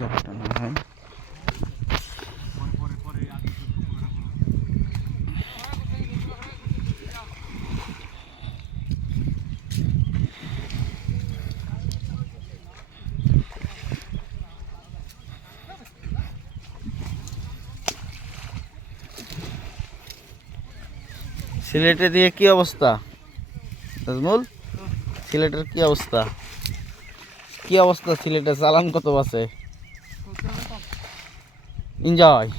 জায়গাটা না হয় সিলেটে দিয়ে কি অবস্থা নাজমুল? সিলেটের কি অবস্থা? কি অবস্থা সিলেটে? চালান কত আছে? এনজয়।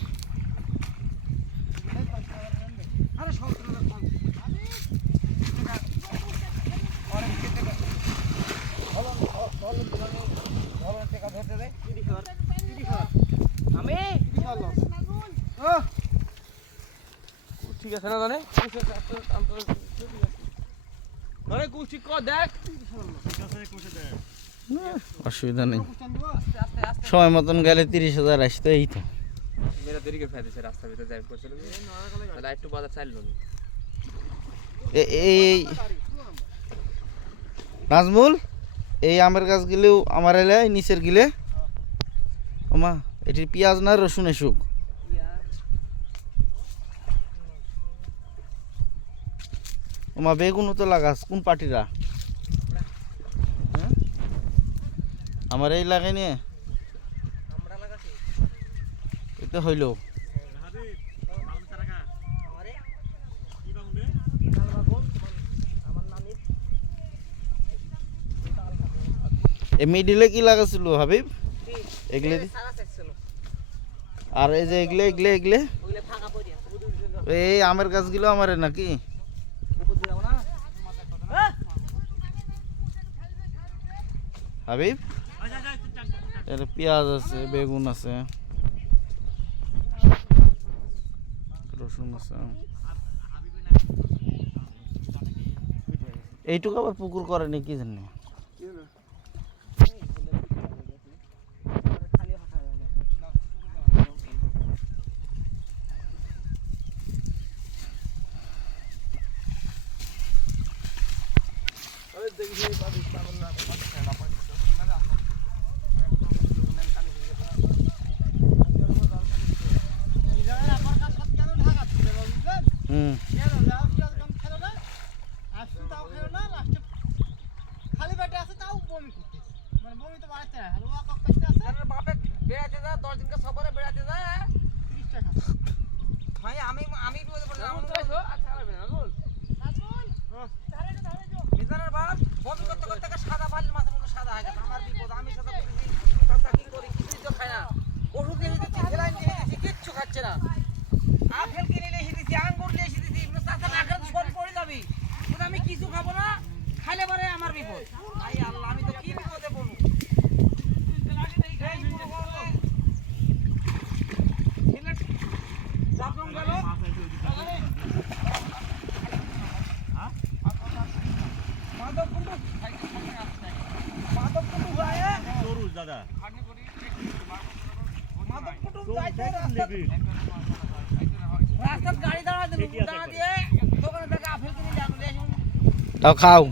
ঠিক আছে না জানে অসুবিধা নেই, সময় মতন গেলে 30,000 আসতে। এই তো মেরা দেরি করে ফেলেছে রাস্তার ভিতরে যাই করছিল তাহলে একটু বাজার চাইলো না। এই নাজমুল, এই আমের গাছ গিলেও আমার এলে নিচের গিলে ওমা এটি পেঁয়াজ না রসুন এসুক ওমা বেগুনও তো লাগাস। কোন পার্টিরা? হ্যাঁ আমার এই লাগাই নিয়ে এটা হইল মিডিলে কি লাগাছিল হাবিব? এগুলো আর এই যে এগুলো এগুলো এগুলো এই আমের গাছগুলো আমার নাকি? হাবিব এর পেঁয়াজ আছে, বেগুন আছে, রসুন আছে। এইটুকু আবার পুকুর করেনি কি জানি? আমি কিছু খাবো না, খাইলে পরে আমার বিপদ। আমি তো কি বিপদে পড়বো। রাস্তার গাড়ি দাঁড়া দিয়ে দোকানে থেকে আপেল কিনে খাও।